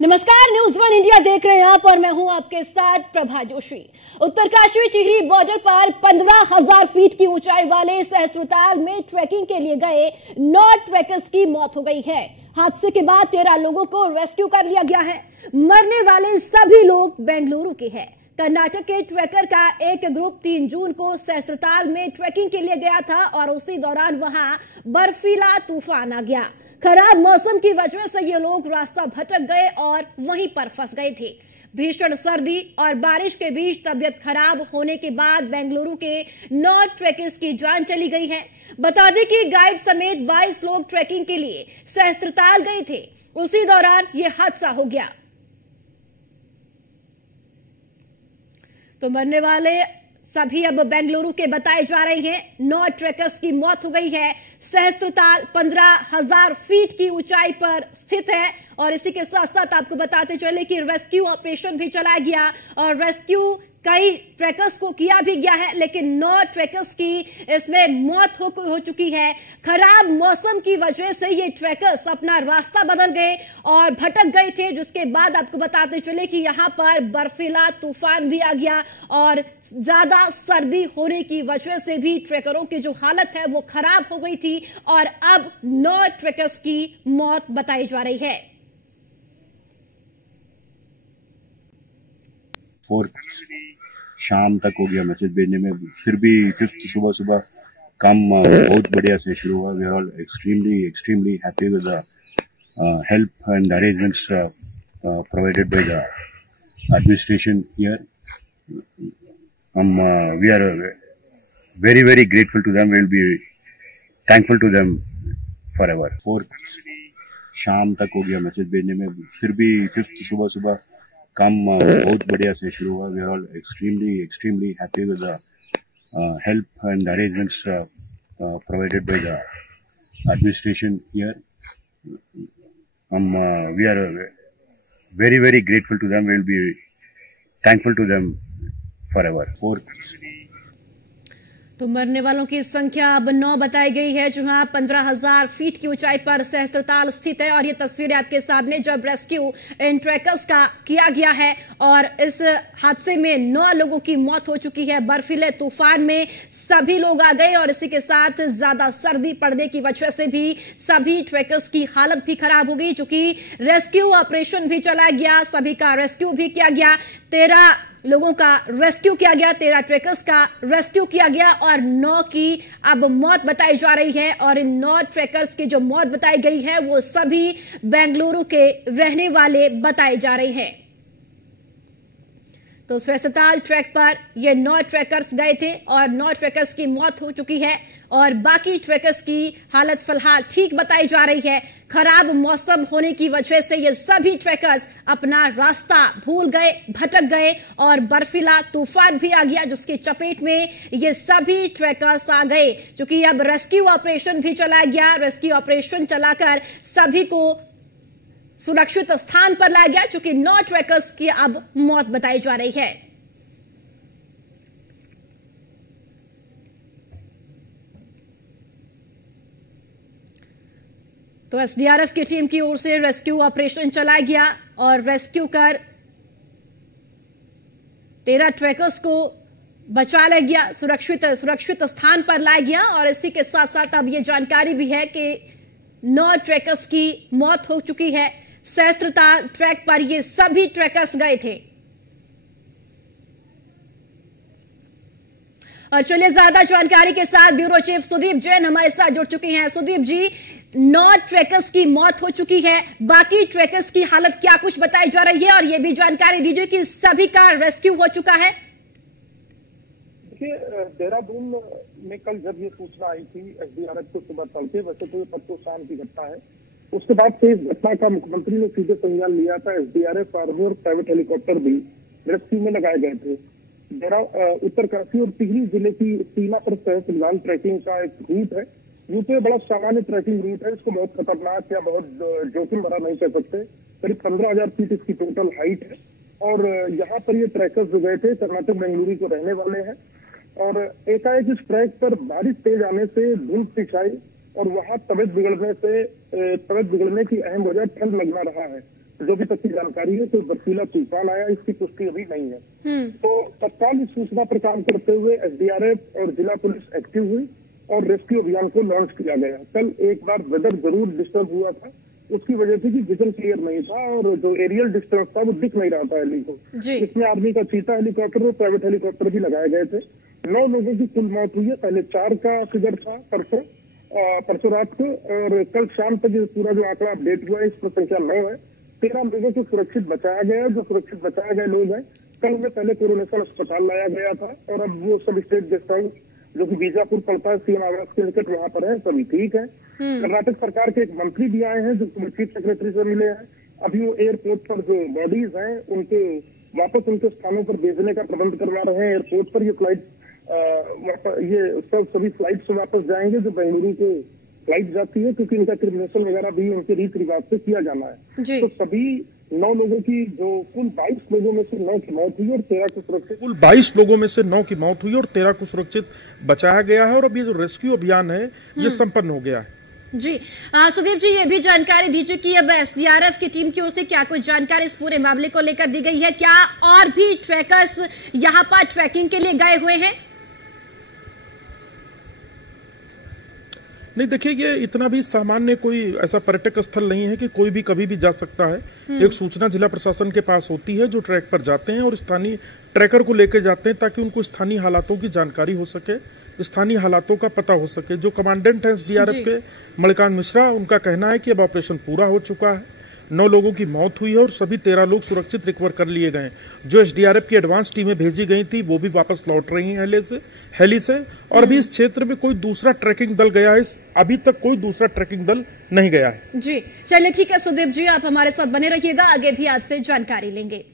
नमस्कार, news one India देख रहे हैं आप और मैं हूं आपके साथ प्रभा जोशी। उत्तरकाशी टिहरी बॉर्डर पर 15,000 फीट की ऊंचाई वाले सहस्त्रताल में ट्रैकिंग के लिए गए 9 ट्रैकर्स की मौत हो गई है। हादसे के बाद 13 लोगों को रेस्क्यू कर लिया गया है। मरने वाले सभी लोग बेंगलुरु के हैं। कर्नाटक के ट्रैकर का एक ग्रुप 3 जून को सहस्त्रताल में ट्रैकिंग के लिए गया था और उसी दौरान वहां बर्फीला तूफान आ गया। खराब मौसम की वजह से ये लोग रास्ता भटक गए और वहीं पर फंस गए थे। भीषण सर्दी और बारिश के बीच तबियत खराब होने के बाद बेंगलुरु के 9 ट्रैकर्स की जान चली गई है। बता दें कि गाइड समेत 22 लोग ट्रैकिंग के लिए सहस्त्रताल गए थे। उसी दौरान ये हादसा हो गया। तो मरने वाले सभी अब बेंगलुरु के बताए जा रहे हैं। 9 ट्रैकर्स की मौत हो गई है। सहस्त्रताल 15,000 फीट की ऊंचाई पर स्थित है और इसी के साथ साथ आपको बताते चले कि रेस्क्यू ऑपरेशन भी चलाया गया और रेस्क्यू कई ट्रैकर्स को किया भी गया है, लेकिन 9 ट्रैकर्स की इसमें मौत हो चुकी है। खराब मौसम की वजह से ये ट्रैकर्स अपना रास्ता बदल गए और भटक गए थे, जिसके बाद आपको बताते चले कि यहां पर बर्फीला तूफान भी आ गया और ज्यादा सर्दी होने की वजह से भी ट्रैकरों की जो हालत है वो खराब हो गई थी और अब 9 ट्रैकर्स की मौत बताई जा रही है। 4 शाम तक हो गया मैसेज भेजने में, फिर भी 5th सुबह सुबह काम बहुत बढ़िया से शुरू हुआ। We are all extremely happy with the help and arrangements provided by the administration here. We are very grateful to them. We will be thankful to them forever. 4 शाम तक हो गया मैसेज भेजने में, फिर भी 5th सुबह सुबह काम बहुत बढ़िया से शुरू हुआ। We are all extremely happy with the help and arrangements provided by the administration here. We are very grateful to them. We will be thankful to them forever. 4 तो मरने वालों की संख्या अब 9 बताई गई है, जहां 15,000 फीट की ऊंचाई पर सहस्त्रताल स्थित है और ये तस्वीरें आपके सामने जब रेस्क्यू इन ट्रैकर्स का किया गया है और इस हादसे में 9 लोगों की मौत हो चुकी है। बर्फीले तूफान में सभी लोग आ गए और इसी के साथ ज्यादा सर्दी पड़ने की वजह से भी सभी ट्रैकर्स की हालत भी खराब हो गई। चूंकि रेस्क्यू ऑपरेशन भी चलाया गया, सभी का रेस्क्यू भी किया गया, 13 लोगों का रेस्क्यू किया गया, 13 ट्रैकर्स का रेस्क्यू किया गया और 9 की अब मौत बताई जा रही है। और इन 9 ट्रैकर्स की जो मौत बताई गई है वो सभी बेंगलुरु के रहने वाले बताए जा रहे हैं। तो सहस्त्रताल ट्रैक पर ये 9 ट्रैकर्स गए थे और 9 ट्रैकर्स की मौत हो चुकी है और बाकी ट्रैकर्स की हालत फिलहाल ठीक बताई जा रही है। खराब मौसम होने की वजह से ये सभी ट्रैकर्स अपना रास्ता भूल गए, भटक गए और बर्फीला तूफान भी आ गया, जिसकी चपेट में ये सभी ट्रैकर्स आ गए। क्योंकि अब रेस्क्यू ऑपरेशन भी चलाया गया, रेस्क्यू ऑपरेशन चलाकर सभी को सुरक्षित स्थान पर लाया गया। चूंकि 9 ट्रैकर्स की अब मौत बताई जा रही है। तो एसडीआरएफ की टीम की ओर से रेस्क्यू ऑपरेशन चलाया गया और रेस्क्यू कर 13 ट्रैकर्स को बचा लिया गया, सुरक्षित स्थान पर लाया गया। और इसी के साथ साथ अब ये जानकारी भी है कि 9 ट्रैकर्स की मौत हो चुकी है। सहस्त्रताल ट्रैक पर ये सभी ट्रैकर्स गए थे। और चलिए ज्यादा जानकारी के साथ ब्यूरो चीफ सुदीप जैन हमारे साथ जुड़ चुके हैं। सुदीप जी, 9 ट्रैकर्स की मौत हो चुकी है, बाकी ट्रैकर्स की हालत क्या कुछ बताई जा रही है और ये भी जानकारी दीजिए कि सभी का रेस्क्यू हो चुका है। देखिए, देहरादून में कल जब ये सूचना आई थी एसडीआरएफ को सुबह तड़के, वैसे तो ये परसों शाम की घटना है, उसके बाद से इस घटना का मुख्यमंत्री ने सीधे संज्ञान लिया था। एसडीआरएफ, आर्मी और प्राइवेट हेलीकॉप्टर भी रेस्क्यू में लगाए गए थे। उत्तरकाशी और टिहरी जिले की सीमा पर सहस्त्रताल ट्रैकिंग का एक रूट है। यूं तो बड़ा सामान्य ट्रैकिंग रूट है, इसको बहुत खतरनाक या बहुत जोखिम भरा नहीं कह सकते। करीब 15,000 फीट इसकी टोटल हाइट है और यहाँ पर ये ट्रैकर्स जो गए थे कर्नाटक बेंगलुरु को रहने वाले हैं और एकाएक इस ट्रैक पर बारिश तेज आने से धुंध छाई और वहाँ तबियत बिगड़ने की अहम वजह ठंड लगना रहा है। जो भी तक की जानकारी है, कोई बर्फीला तूफान आया, इसकी पुष्टि अभी नहीं है। तो तत्काल इस सूचना पर काम करते हुए एसडीआरएफ और जिला पुलिस एक्टिव हुई और रेस्क्यू अभियान को लॉन्च किया गया। कल एक बार वेदर जरूर डिस्टर्ब हुआ था, उसकी वजह से कि विजन क्लियर नहीं था और जो एरियल डिस्टेंस था वो दिख नहीं रहा था हेली को। इसमें आर्मी का चीता हेलीकॉप्टर और प्राइवेट हेलीकॉप्टर भी लगाए गए थे। 9 लोगों की कुल मौत हुई है। पहले 4 का फिगर था परसों रात को, और कल शाम तक पूरा जो आंकड़ा अपडेट हुआ है इस पर संख्या 9 है। 13 लोगों को सुरक्षित बचाया गया। जो सुरक्षित बचाए गए लोग हैं, कल उन्हें पहले कोरोनेशन अस्पताल लाया गया था और अब वो सब स्टेट गेस्ट हाउस जो कि बीजापुर पड़ता है सीएम आवास के निकट, वहां पर है, सभी ठीक है। कर्नाटक सरकार के एक मंत्री भी आए हैं जो चीफ सेक्रेटरी से मिले हैं। अभी वो एयरपोर्ट पर जो बॉडीज हैं उनके वापस उनके स्थानों पर भेजने का प्रबंध करवा रहे हैं। एयरपोर्ट पर ये फ्लाइट सभी फ्लाइट से वापस जाएंगे जो बेंगलुरु के फ्लाइट जाती है, क्योंकि इनका क्रिमिनेशन वगैरह भी उनके रीति रिवाज से किया जाना है। तो सभी 9 लोगों की जो कुल 22 लोगों में से 9 की मौत हुई और 13 को सुरक्षित कुल 22 लोगों में से 9 की मौत हुई और 13 को सुरक्षित बचाया गया है। और अब ये जो रेस्क्यू अभियान है ये संपन्न हो गया है। जी सुदीप जी, ये भी जानकारी दी चुकी है। अब एसडीआरएफ की टीम की ओर से क्या कुछ जानकारी इस पूरे मामले को लेकर दी गई है? क्या और भी ट्रैकर्स यहाँ पर ट्रैकिंग के लिए गए हुए हैं? नहीं, देखिए, ये इतना भी सामान्य कोई ऐसा पर्यटक स्थल नहीं है कि कोई भी कभी भी जा सकता है। एक सूचना जिला प्रशासन के पास होती है, जो ट्रैक पर जाते हैं और स्थानीय ट्रैकर को लेकर जाते हैं ताकि उनको स्थानीय हालातों की जानकारी हो सके, स्थानीय हालातों का पता हो सके। जो कमांडेंट है एसडीआरएफ के मणिकांत मिश्रा, उनका कहना है कि अब ऑपरेशन पूरा हो चुका है। 9 लोगों की मौत हुई है और सभी 13 लोग सुरक्षित रिकवर कर लिए गए। जो एसडीआरएफ की एडवांस टीमें भेजी गई थी वो भी वापस लौट रही हैं हेली से। और अभी इस क्षेत्र में कोई दूसरा ट्रैकिंग दल गया है, अभी तक कोई दूसरा ट्रैकिंग दल नहीं गया है। जी चलिए, ठीक है सुदीप जी, आप हमारे साथ बने रहिएगा, आगे भी आपसे जानकारी लेंगे।